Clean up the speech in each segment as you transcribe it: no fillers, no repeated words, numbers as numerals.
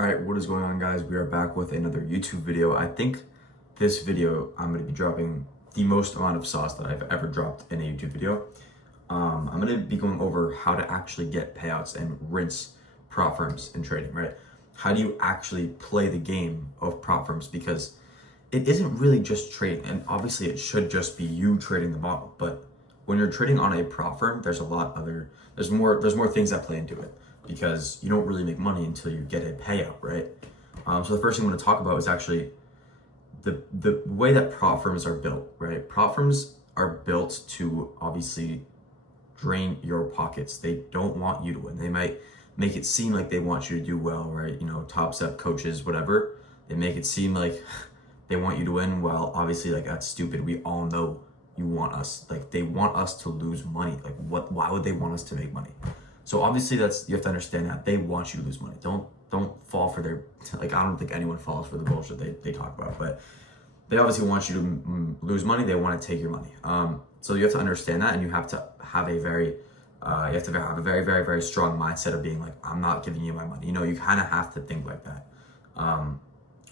All right, what is going on, guys? We are back with another YouTube video. I think this video, I'm going to be dropping the most amount of sauce that I've ever dropped in a YouTube video. I'm going to be going over how to actually get payouts and rinse prop firms in trading, right? How do you actually play the game of prop firms? Because it isn't really just trading, and obviously it should just be you trading the model. But when you're trading on a prop firm, there's more things that play into it, because you don't really make money until you get a payout, right? So the first thing I want to talk about is actually the way that prop firms are built, right? Prop firms are built to obviously drain your pockets. They don't want you to win. They might make it seem like they want you to do well, right? You know, top step coaches, whatever. They make it seem like they want you to win. Well, obviously, like, that's stupid. We all know you want us, like, they want us to lose money. Like, why would they want us to make money? So obviously you have to understand that they want you to lose money. Don't fall for their, like, I don't think anyone falls for the bullshit they talk about, but they obviously want you to lose money. They want to take your money. So you have to understand that, and you have to have a very very, very strong mindset of being like, I'm not giving you my money. You know, you kind of have to think like that.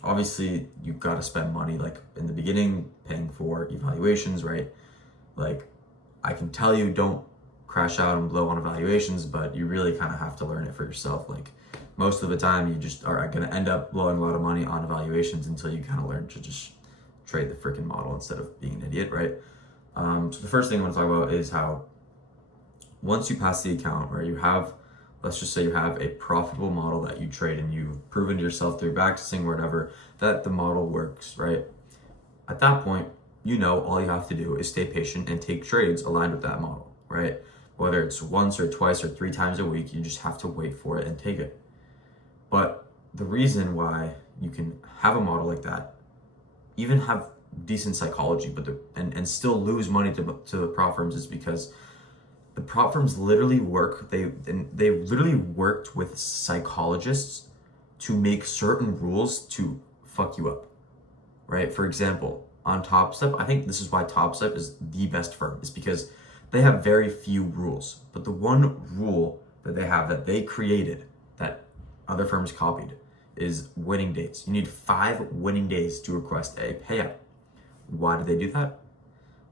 Obviously you've got to spend money, like, in the beginning, paying for evaluations, right? Like, I can tell you, don't crash out and blow on evaluations, but you really kind of have to learn it for yourself. Like, most of the time you just are going to end up blowing a lot of money on evaluations until you kind of learn to just trade the freaking model instead of being an idiot, right? So the first thing I want to talk about is how once you pass the account, where you have, let's just say you have a profitable model that you trade and you've proven to yourself through backtesting or whatever that the model works, right? At that point, you know, all you have to do is stay patient and take trades aligned with that model, right? Whether it's once or twice or 3 times a week, you just have to wait for it and take it. But the reason why you can have a model like that, even have decent psychology, but and still lose money to the prop firms, is because the prop firms literally work. They literally worked with psychologists to make certain rules to fuck you up, right? For example, on Top Step, I think this is why Top Step is the best firm, is because they have very few rules. But the one rule that they have, that they created, that other firms copied, is winning days. You need 5 winning days to request a payout. Why do they do that?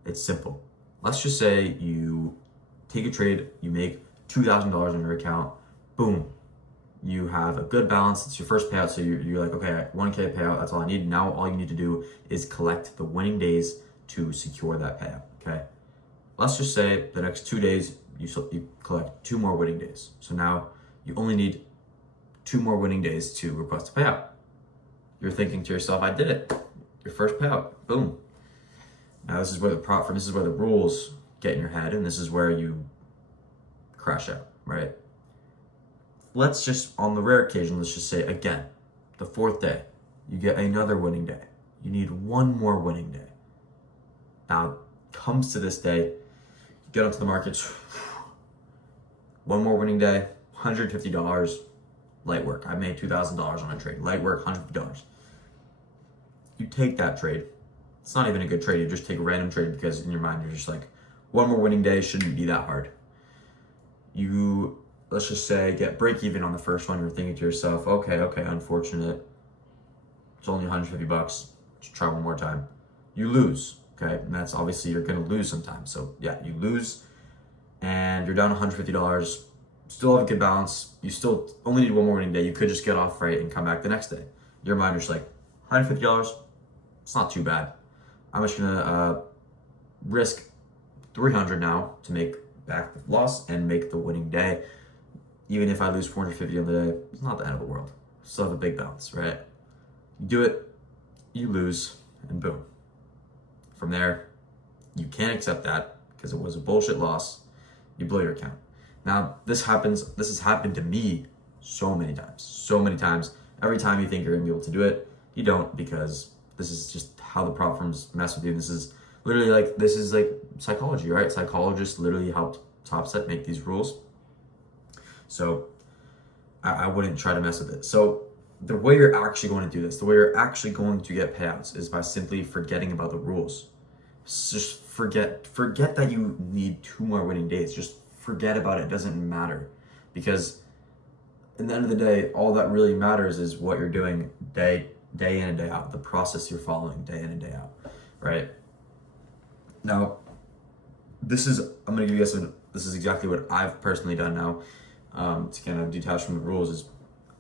It's simple. Let's just say you take a trade, you make $2,000 in your account, boom. You have a good balance, it's your first payout, so you're like, okay, 1K payout, that's all I need. Now all you need to do is collect the winning days to secure that payout, okay? Let's just say the next 2 days, you collect 2 more winning days. So now you only need 2 more winning days to request a payout. You're thinking to yourself, I did it. Your first payout, boom. Now this is where the rules get in your head, and this is where you crash out, right? Let's just, on the rare occasion, let's just say again, the 4th day, you get another winning day. You need 1 more winning day. Now, comes to this day, you get onto the markets, 1 more winning day, $150, light work. I made $2,000 on a trade, light work, $150. You take that trade. It's not even a good trade. You just take a random trade because in your mind, you're just like, 1 more winning day shouldn't be that hard. You, let's just say, get break even on the first one. You're thinking to yourself, okay, unfortunate. It's only $150. Let's try one more time. You lose, okay? And that's obviously, you're gonna lose sometimes. So yeah, you lose and you're down $150. Still have a good balance. You still only need 1 more winning day. You could just get off right and come back the next day. Your mind is like, $150, it's not too bad. I'm just gonna risk $300 now to make back the loss and make the winning day. Even if I lose $450 on the day, it's not the end of the world. Still have a big balance, right? You do it, you lose, and boom. From there, you can't accept that because it was a bullshit loss. You blow your account. Now, this has happened to me so many times. Every time you think you're gonna be able to do it, you don't, because this is just how the prop firms mess with you. This is like psychology, right? Psychologists literally helped Top Step make these rules. So I wouldn't try to mess with it. So the way you're actually going to do this, the way you're actually going to get payouts, is by simply forgetting about the rules. Just forget that you need 2 more winning days. Just forget about it. It doesn't matter, because in the end of the day, all that really matters is what you're doing day in and day out, the process you're following day in and day out, right? Now, I'm gonna give you guys this is exactly what I've personally done now, to kind of detach from the rules. Is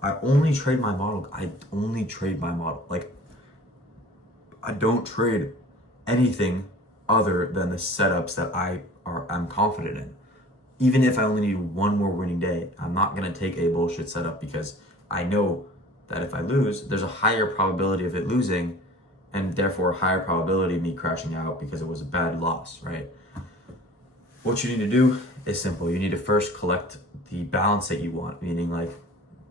I only trade my model. Like, I don't trade anything other than the setups that I'm confident in. Even if I only need one more winning day, I'm not gonna take a bullshit setup, because I know that if I lose, there's a higher probability of it losing, and therefore a higher probability of me crashing out because it was a bad loss, right? What you need to do is simple. You need to first collect the balance that you want, meaning like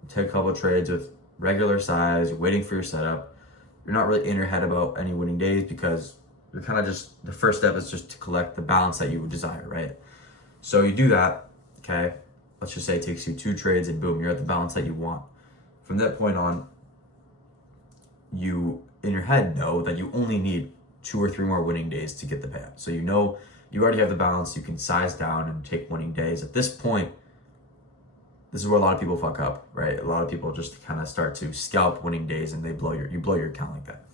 take a couple of trades with regular size, you're waiting for your setup. You're not really in your head about any winning days, because you're kind of just, the first step is just to collect the balance that you would desire, right? So you do that, okay? Let's just say it takes you 2 trades and boom, you're at the balance that you want. From that point on, you in your head know that you only need 2 or 3 more winning days to get the payout. So you know you already have the balance, you can size down and take winning days. At this point, this is where a lot of people fuck up, right? A lot of people just kind of start to scalp winning days and you blow your account like that.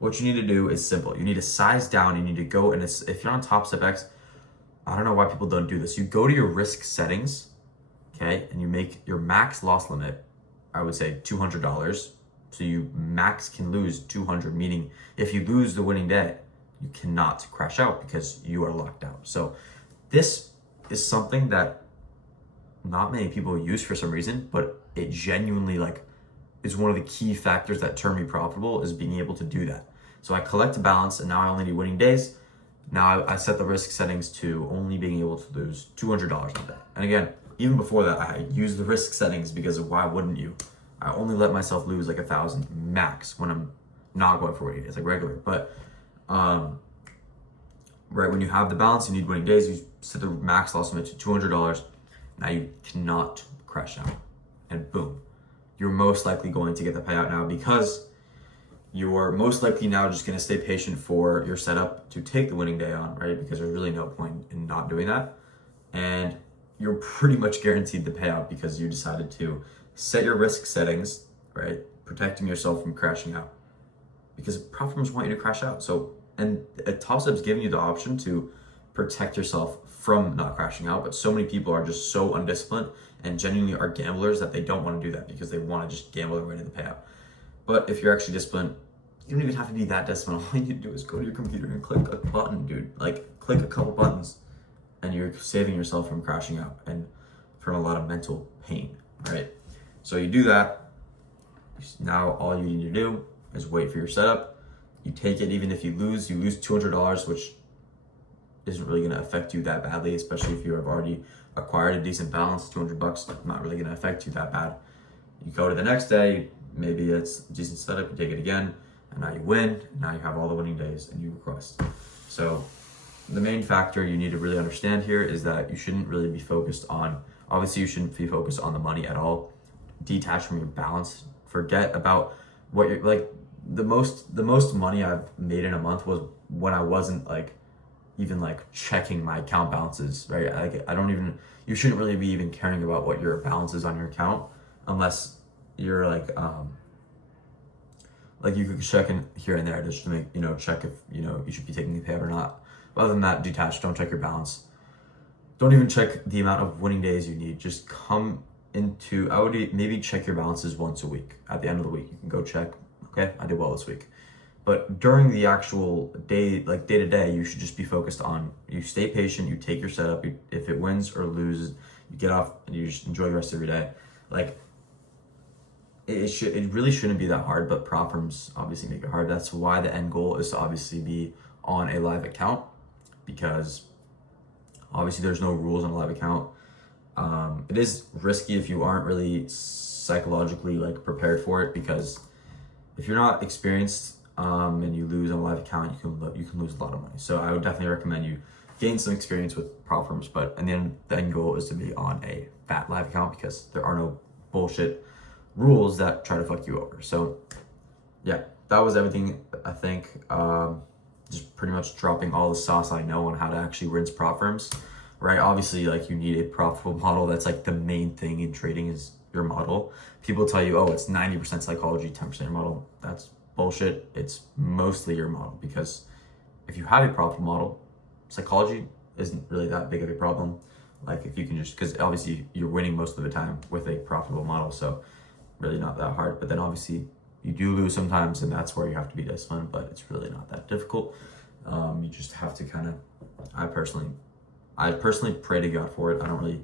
What you need to do is simple. You need to size down, you need to go, and if you're on Top Step X, I don't know why people don't do this. You go to your risk settings, okay, and you make your max loss limit, I would say $200. So you max can lose 200, meaning if you lose the winning day, you cannot crash out because you are locked out. So this is something that not many people use for some reason, but it genuinely is one of the key factors that turn me profitable, is being able to do that. So I collect a balance, and now I only need winning days. Now I set the risk settings to only being able to lose $200 a day. And again, even before that, I use the risk settings because why wouldn't you? I only let myself lose like 1,000 max when I'm not going for winning days, like regular. But right when you have the balance, you need winning days. You set the max loss limit to $200. Now you cannot crash out, and boom, you're most likely going to get the payout now, because you're most likely now just going to stay patient for your setup to take the winning day on, right? Because there's really no point in not doing that. And you're pretty much guaranteed the payout because you decided to set your risk settings, right? Protecting yourself from crashing out, because prop firms want you to crash out. So, and Top Step's giving you the option to protect yourself from not crashing out. But so many people are just so undisciplined and genuinely are gamblers that they don't want to do that because they want to just gamble their way to the payout. But if you're actually disciplined, you don't even have to be that disciplined. All you need to do is go to your computer and click a button, dude. Like, click a couple buttons, and you're saving yourself from crashing out and from a lot of mental pain, right? So you do that. Now all you need to do is wait for your setup. You take it, even if you lose $200, which isn't really going to affect you that badly, especially if you have already acquired a decent balance. $200 not really going to affect you that bad. You go to the next day, maybe it's a decent setup, you take it again, and now you win. Now you have all the winning days and you request. So the main factor you need to really understand here is that you shouldn't really be focused on, obviously you shouldn't be focused on the money at all. Detach from your balance. Forget about what you're like. The most money I've made in a month was when I wasn't even checking my account balances, right? You shouldn't really be even caring about what your balance is on your account, unless you're you could check in here and there just to make, check if, you should be taking the payout or not. But other than that, detach, don't check your balance. Don't even check the amount of winning days you need. Just come into, I would maybe check your balances once a week. At the end of the week, you can go check, okay, I did well this week. But during the actual day, day to day, you should just be focused on, you stay patient, you take your setup, if it wins or loses, you get off and you just enjoy the rest of your day. It really shouldn't be that hard, but prop firms obviously make it hard. That's why the end goal is to obviously be on a live account, because obviously there's no rules on a live account. It is risky if you aren't really psychologically prepared for it, because if you're not experienced and you lose on a live account, you can lose a lot of money. So I would definitely recommend you gain some experience with prop firms, but in the end goal is to be on a fat live account, because there are no bullshit rules that try to fuck you over. So yeah, that was everything, I think. Just pretty much dropping all the sauce I know on how to actually rinse prop firms, right? Obviously, you need a profitable model. That's the main thing in trading, is your model. People tell you, oh, it's 90% psychology, 10% your model. That's bullshit. It's mostly your model, because if you have a profitable model, psychology isn't really that big of a problem. Like if you can just, because obviously you're winning most of the time with a profitable model, so really not that hard. But then obviously you do lose sometimes, and that's where you have to be disciplined, but it's really not that difficult. You just have to kind of, I personally pray to God for it. I don't really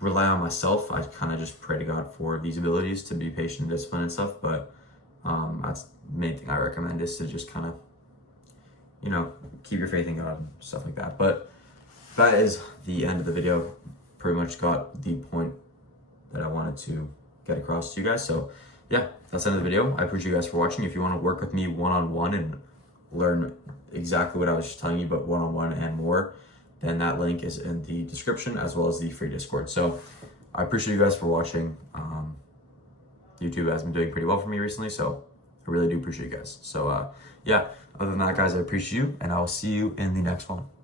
rely on myself. I kind of just pray to God for these abilities to be patient and disciplined and stuff. But that's the main thing I recommend, is to just kind of, you know, keep your faith in God and stuff like that. But that is the end of the video. Pretty much got the point that I wanted to get across to you guys. So yeah, that's the end of the video. I appreciate you guys for watching. If you want to work with me one-on-one and learn exactly what I was just telling you about one-on-one and more, then that link is in the description, as well as the free Discord. So I appreciate you guys for watching. YouTube has been doing pretty well for me recently, so I really do appreciate you guys. So yeah, other than that, guys, I appreciate you, and I will see you in the next one.